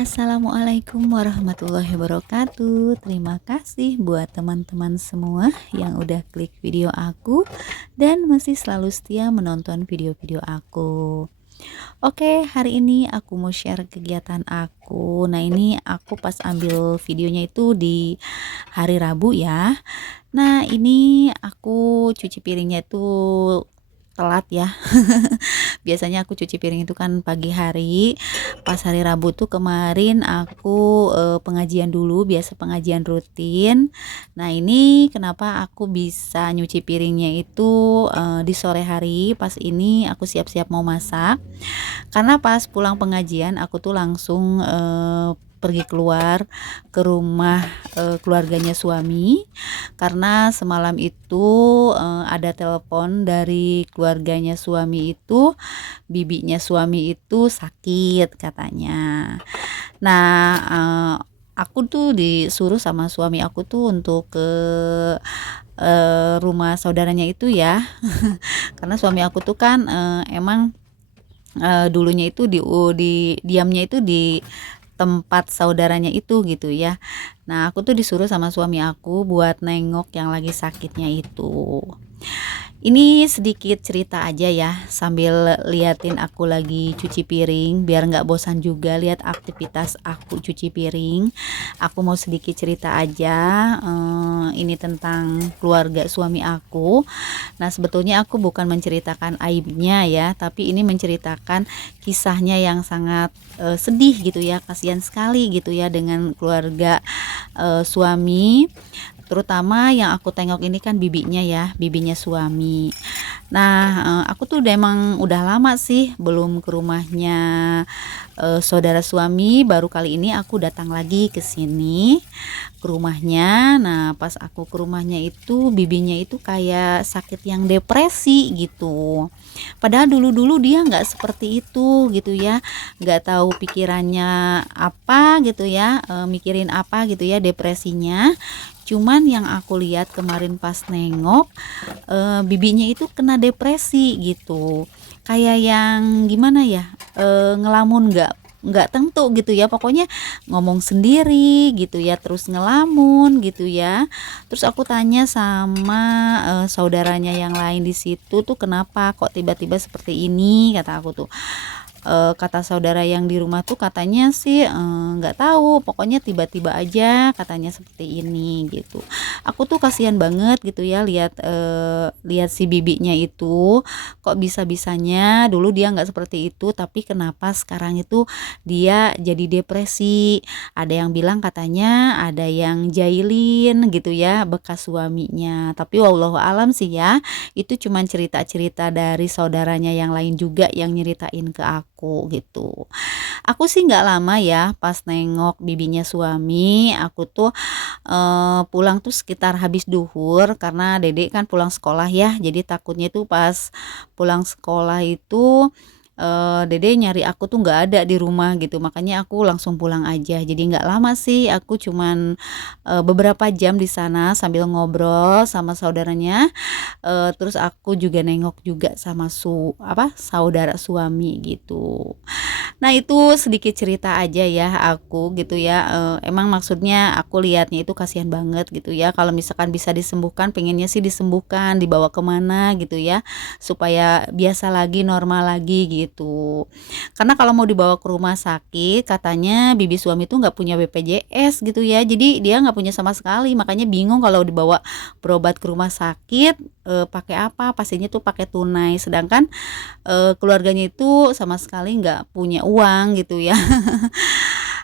Assalamualaikum warahmatullahi wabarakatuh. Terima kasih buat teman-teman semua yang udah klik video aku dan masih selalu setia menonton video-video aku. Oke, hari ini aku mau share kegiatan aku. Nah, ini aku pas ambil videonya itu di hari Rabu ya. Nah, ini aku cuci piringnya itu telat ya. Biasanya aku cuci piring itu kan pagi hari. Pas hari Rabu tuh kemarin aku pengajian dulu, biasa pengajian rutin. Nah, ini kenapa aku bisa nyuci piringnya itu di sore hari. Pas ini aku siap-siap mau masak. Karena pas pulang pengajian aku tuh langsung pergi keluar ke rumah keluarganya suami, karena semalam itu ada telepon dari keluarganya suami itu, bibinya suami itu sakit katanya. Nah, aku tuh disuruh sama suami aku tuh untuk ke rumah saudaranya itu ya. Karena suami aku tuh kan emang dulunya itu di diamnya itu di tempat saudaranya itu gitu ya. Nah, aku tuh disuruh sama suami aku buat nengok yang lagi sakitnya itu. Ini sedikit cerita aja ya, sambil liatin aku lagi cuci piring, biar nggak bosan juga lihat aktivitas aku cuci piring. Aku mau sedikit cerita aja, ini tentang keluarga suami aku. Nah, sebetulnya aku bukan menceritakan aibnya ya, tapi ini menceritakan kisahnya yang sangat sedih gitu ya, kasihan sekali gitu ya dengan keluarga suami. Terutama yang aku tengok ini kan bibinya ya, bibinya suami. Nah, aku tuh emang udah lama sih belum ke rumahnya saudara suami. Baru kali ini aku datang lagi ke sini, ke rumahnya. Nah, pas aku ke rumahnya itu bibinya itu kayak sakit yang depresi gitu. Padahal dulu-dulu dia nggak seperti itu gitu ya, nggak tahu pikirannya apa gitu ya, mikirin apa gitu ya depresinya. Cuman yang aku lihat kemarin pas nengok, bibinya itu kena depresi gitu. Kayak yang gimana ya, ngelamun nggak tentu gitu ya. Pokoknya ngomong sendiri gitu ya, terus ngelamun gitu ya. Terus aku tanya sama saudaranya yang lain di situ tuh, kenapa kok tiba-tiba seperti ini, kata aku tuh. Kata saudara yang di rumah tuh katanya sih nggak tahu, pokoknya tiba-tiba aja katanya seperti ini gitu. Aku tuh kasihan banget gitu ya lihat si bibinya itu, kok bisa-bisanya dulu dia nggak seperti itu, tapi kenapa sekarang itu dia jadi depresi. Ada yang bilang katanya ada yang jahilin gitu ya bekas suaminya, tapi wallahu alam sih ya, itu cuman cerita-cerita dari saudaranya yang lain juga yang nyeritain ke aku gitu. Aku sih nggak lama ya pas nengok bibinya suami. Aku tuh pulang tuh sekitar habis duhur, karena dedek kan pulang sekolah ya, jadi takutnya tuh pas pulang sekolah itu dede nyari aku tuh nggak ada di rumah gitu, makanya aku langsung pulang aja. Jadi nggak lama sih, aku cuman beberapa jam di sana sambil ngobrol sama saudaranya. Terus aku juga nengok juga sama saudara suami gitu. Nah, itu sedikit cerita aja ya aku gitu ya. Emang maksudnya aku lihatnya itu kasihan banget gitu ya. Kalau misalkan bisa disembuhkan, pengennya sih disembuhkan, dibawa kemana gitu ya, supaya biasa lagi, normal lagi gitu. Karena kalau mau dibawa ke rumah sakit, katanya bibi suami tuh nggak punya BPJS gitu ya. Jadi dia nggak punya sama sekali, makanya bingung kalau dibawa berobat ke rumah sakit pakai apa, pastinya tuh pakai tunai. Sedangkan keluarganya itu sama sekali nggak punya uang gitu ya.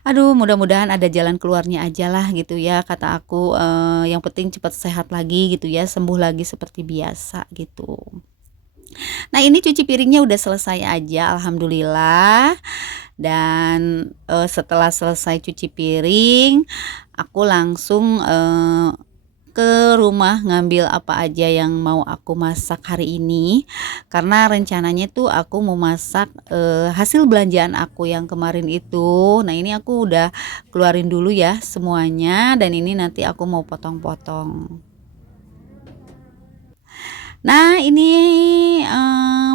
Aduh, mudah-mudahan ada jalan keluarnya aja lah gitu ya, kata aku. Yang penting cepat sehat lagi gitu ya, sembuh lagi seperti biasa gitu. Nah, ini cuci piringnya udah selesai aja alhamdulillah. Dan setelah selesai cuci piring, aku langsung ke rumah ngambil apa aja yang mau aku masak hari ini, karena rencananya tuh aku mau masak hasil belanjaan aku yang kemarin itu. Nah, ini aku udah keluarin dulu ya semuanya, dan ini nanti aku mau potong-potong. Nah, ini,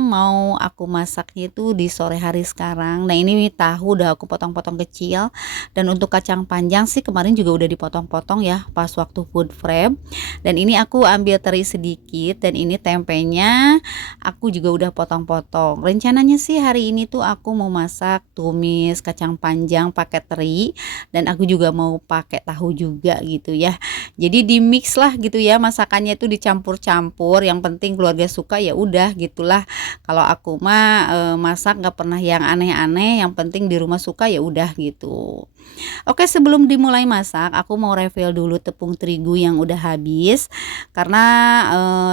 mau aku masaknya itu di sore hari sekarang. Nah, ini tahu udah aku potong-potong kecil, dan untuk kacang panjang sih kemarin juga udah dipotong-potong ya pas waktu food prep. Dan ini aku ambil teri sedikit, dan ini tempenya aku juga udah potong-potong. Rencananya sih hari ini tuh aku mau masak tumis kacang panjang pakai teri, dan aku juga mau pakai tahu juga gitu ya. Jadi di-mix lah gitu ya, masakannya itu dicampur-campur, yang penting keluarga suka ya udah gitulah. Kalau aku mah masak nggak pernah yang aneh-aneh, yang penting di rumah suka ya udah gitu. Oke, sebelum dimulai masak, aku mau refill dulu tepung terigu yang udah habis. Karena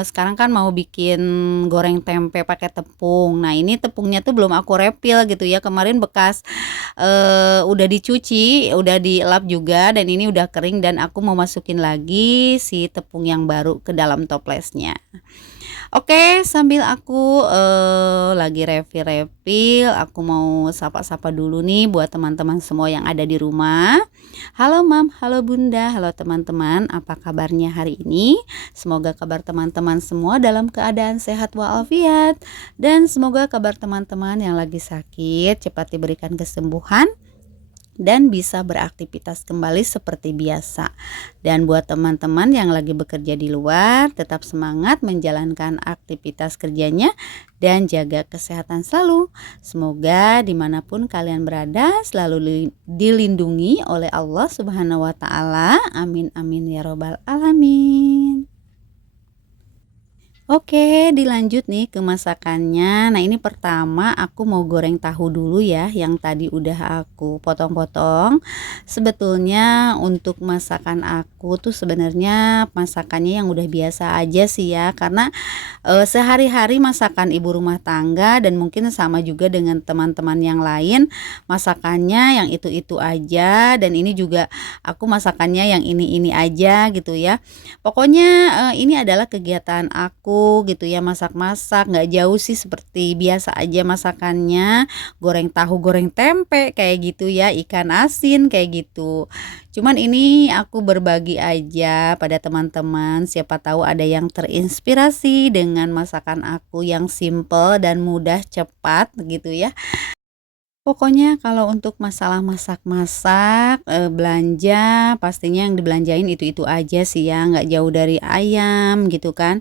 sekarang kan mau bikin goreng tempe pakai tepung. Nah, ini tepungnya tuh belum aku refill gitu ya. Kemarin bekas udah dicuci, udah dielap juga, dan ini udah kering, dan aku mau masukin lagi si tepung yang baru ke dalam toplesnya. Oke, sambil aku lagi refill-refill, aku mau sapa-sapa dulu nih buat teman-teman semua yang ada di rumah. Halo Mam, halo Bunda, halo teman-teman, apa kabarnya hari ini? Semoga kabar teman-teman semua dalam keadaan sehat walafiat, dan semoga kabar teman-teman yang lagi sakit cepat diberikan kesembuhan dan bisa beraktivitas kembali seperti biasa. Dan buat teman-teman yang lagi bekerja di luar, tetap semangat menjalankan aktivitas kerjanya dan jaga kesehatan selalu. Semoga dimanapun kalian berada selalu dilindungi oleh Allah Subhanahu wa Ta'ala. Amin amin ya robbal alamin. Oke, dilanjut nih ke masakannya. Nah, ini pertama aku mau goreng tahu dulu ya, yang tadi udah aku potong-potong. Sebetulnya untuk masakan aku tuh sebenarnya masakannya yang udah biasa aja sih ya, karena sehari-hari masakan ibu rumah tangga, dan mungkin sama juga dengan teman-teman yang lain, masakannya yang itu-itu aja, dan ini juga aku masakannya yang ini-ini aja gitu ya. Pokoknya ini adalah kegiatan aku gitu ya, masak-masak, nggak jauh sih seperti biasa aja masakannya, goreng tahu, goreng tempe kayak gitu ya, ikan asin kayak gitu. Cuman ini aku berbagi aja pada teman-teman, siapa tahu ada yang terinspirasi dengan masakan aku yang simple dan mudah, cepat gitu ya. Pokoknya kalau untuk masalah masak-masak, belanja, pastinya yang dibelanjain itu-itu aja sih ya, nggak jauh dari ayam gitu kan,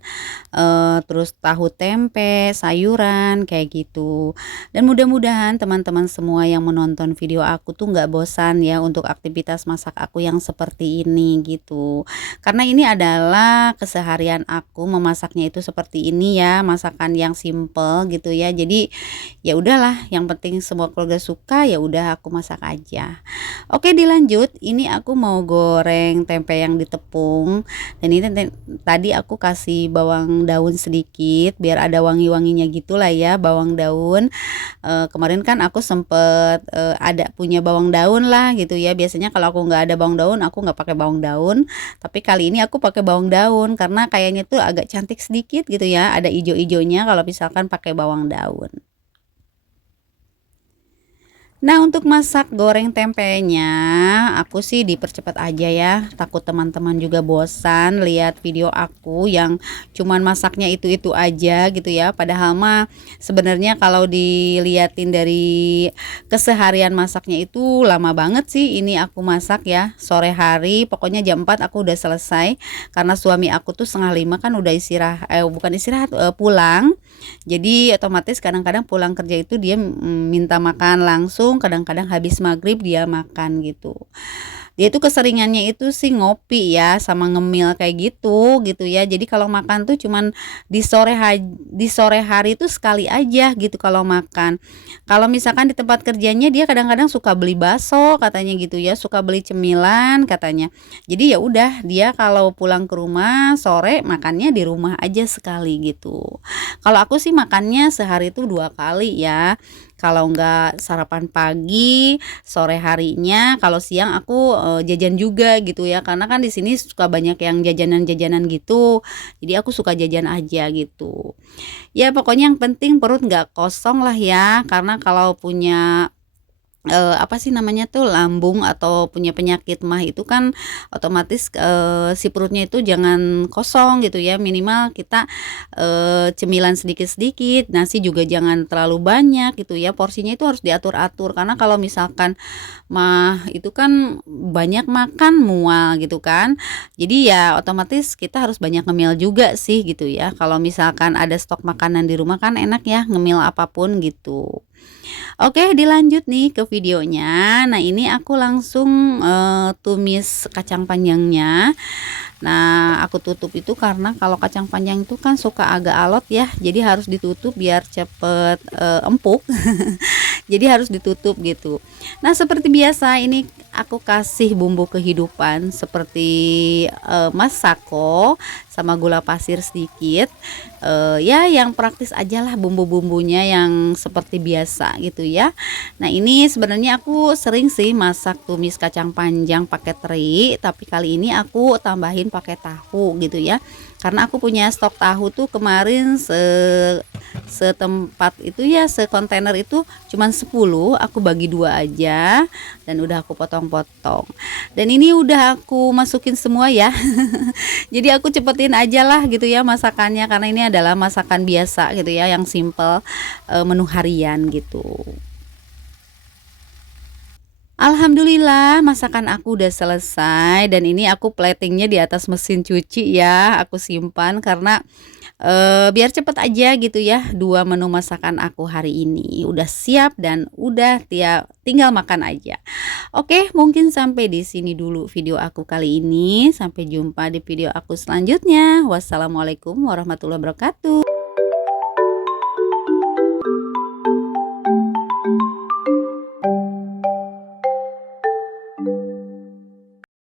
terus tahu tempe, sayuran, kayak gitu. Dan mudah-mudahan teman-teman semua yang menonton video aku tuh nggak bosan ya untuk aktivitas masak aku yang seperti ini gitu. Karena ini adalah keseharian aku memasaknya itu seperti ini ya, masakan yang simple gitu ya. Jadi ya udahlah, yang penting semua keluarga suka, ya udah aku masak aja. Oke, dilanjut. Ini aku mau goreng tempe yang ditepung, dan ini tadi aku kasih bawang daun sedikit biar ada wangi-wanginya gitulah ya, bawang daun. Kemarin kan aku sempet ada punya bawang daun lah gitu ya. Biasanya kalau aku nggak ada bawang daun, aku nggak pakai bawang daun, tapi kali ini aku pakai bawang daun karena kayaknya tuh agak cantik sedikit gitu ya, ada ijo-ijonya kalau misalkan pakai bawang daun. Nah, untuk masak goreng tempenya, aku sih dipercepat aja ya. Takut teman-teman juga bosan lihat video aku yang cuman masaknya itu-itu aja gitu ya. Padahal mah sebenarnya kalau dilihatin dari keseharian masaknya itu lama banget sih ini aku masak ya. Sore hari, pokoknya jam 4 aku udah selesai. Karena suami aku tuh setengah 5 kan udah istirahat, bukan istirahat, pulang. Jadi otomatis kadang-kadang pulang kerja itu dia minta makan langsung, kadang-kadang habis maghrib dia makan gitu. Dia itu keseringannya itu sih ngopi ya sama ngemil kayak gitu ya. Jadi kalau makan tuh cuman di sore hari itu sekali aja gitu kalau makan. Kalau misalkan di tempat kerjanya dia kadang-kadang suka beli bakso katanya gitu ya, suka beli cemilan katanya. Jadi ya udah, dia kalau pulang ke rumah sore makannya di rumah aja sekali gitu. Kalau aku sih makannya sehari itu 2 kali ya. Kalau enggak sarapan pagi, sore harinya, kalau siang aku jajan juga gitu ya. Karena kan di sini suka banyak yang jajanan-jajanan gitu. Jadi aku suka jajan aja gitu. Ya pokoknya yang penting perut nggak kosong lah ya. Karena kalau punya apa sih namanya tuh, lambung atau punya penyakit mah itu kan otomatis, si perutnya itu jangan kosong gitu ya, minimal kita, cemilan sedikit-sedikit, nasi juga jangan terlalu banyak gitu ya, porsinya itu harus diatur-atur karena kalau misalkan mah itu kan banyak makan mual gitu kan. Jadi ya otomatis kita harus banyak ngemil juga sih gitu ya, kalau misalkan ada stok makanan di rumah kan enak ya ngemil apapun gitu. Oke, dilanjut nih ke videonya. Nah, ini aku langsung, tumis kacang panjangnya. Nah, aku tutup itu karena kalau kacang panjang itu kan suka agak alot ya, jadi harus ditutup biar cepet, empuk. Jadi harus ditutup gitu. Nah, seperti biasa ini aku kasih bumbu kehidupan seperti, masako sama gula pasir sedikit, ya yang praktis ajalah bumbu-bumbunya yang seperti biasa gitu ya. Nah, ini sebenarnya aku sering sih masak tumis kacang panjang pakai teri, tapi kali ini aku tambahin pakai tahu gitu ya. Karena aku punya stok tahu tuh kemarin setempat itu ya, sekontainer itu cuman 10, aku bagi dua aja dan udah aku potong-potong. Dan ini udah aku masukin semua ya. Jadi aku cepetin aja lah gitu ya masakannya karena ini adalah masakan biasa gitu ya yang simple, menu harian gitu. Alhamdulillah masakan aku udah selesai dan ini aku platingnya di atas mesin cuci ya, aku simpan karena, biar cepet aja gitu ya 2 menu masakan aku hari ini, udah siap dan udah tinggal makan aja. Oke, mungkin sampai di sini dulu video aku kali ini, sampai jumpa di video aku selanjutnya. Wassalamualaikum warahmatullahi wabarakatuh.